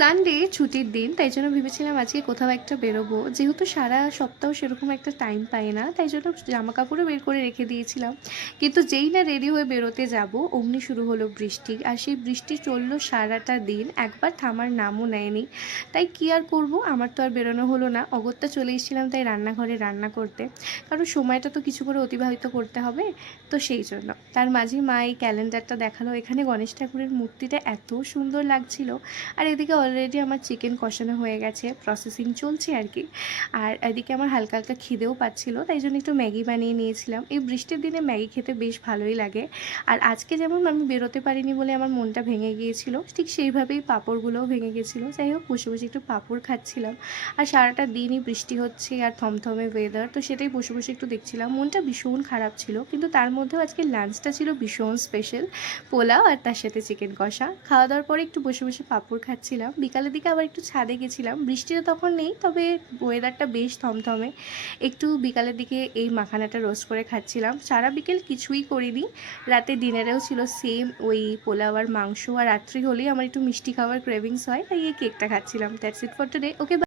Sunday ছুটির দিন, তাই জন্য ভেবেছিলাম আজকে কোথাও একটা বেরোবো। যেহেতু সারা সপ্তাহ সেরকম একটা টাইম পাই না, তাই জন্য জামাকাপড়ও বের করে রেখে দিয়েছিলাম। কিন্তু যেই না রেডি হয়ে বেরোতে যাবো, অমনি শুরু হলো বৃষ্টি। আর সেই বৃষ্টি চললো সারাটা দিন, একবার থামার নামও নেয়নি। তাই কি আর করব, আমার তো আর বেরোনো হলো না। অগত্যা চলে এসেছিলাম তাই রান্নাঘরে রান্না করতে। কারণ সময়টা তো কিছু করে অতিবাহিত করতে হবে, তো সেই জন্য। তার মাঝেই মা এই ক্যালেন্ডারটা দেখালো। এখানে গণেশ ঠাকুরের মূর্তিটা এত সুন্দর লাগছিল। আর এদিকে অলরেডি আমার চিকেন কষানো হয়ে গেছে, প্রসেসিং চলছে আর কি। আর এদিকে আমার হালকা হালকা খিদেও পাচ্ছিল, তাই জন্য একটু ম্যাগি বানিয়ে নিয়েছিলাম। এই বৃষ্টির দিনে ম্যাগি খেতে বেশ ভালোই লাগে। আর আজকে যেমন আমি বেরোতে পারিনি বলে আমার মনটা ভেঙে গিয়েছিল, ঠিক সেইভাবেই পাঁপড়গুলোও ভেঙে গেছিলো। যাই হোক, বসে বসে একটু পাঁপড় খাচ্ছিলাম। আর সারাটা দিনই বৃষ্টি হচ্ছে আর থমথমে ওয়েদার, তো সেটাই বসে বসে একটু দেখছিলাম। মনটা ভীষণ খারাপ ছিল, কিন্তু তার মধ্যেও আজকে লাঞ্চটা ছিল ভীষণ স্পেশাল। পোলাও আর তার সাথে চিকেন কষা। খাওয়া দাওয়ার পরে একটু বসে বসে পাঁপড় খাচ্ছিলাম। বিকালের দিকে আবার একটু ছাদে গেছিলাম, বৃষ্টিটা তখন নেই, তবে ওয়েদারটা বেশ থমথমে। একটু বিকালের দিকে এই মাখানাটা রোস্ট করে খাচ্ছিলাম। সারা বিকেল কিছুই করিনি। রাতে ডিনারেও ছিল সেম ওই পোলাও আর মাংস। আর রাত্রি হলেই আমার একটু মিষ্টি খাওয়ার ক্রেভিংস হয়, তাই এই কেকটা খাচ্ছিলাম। That's it for today. Okay.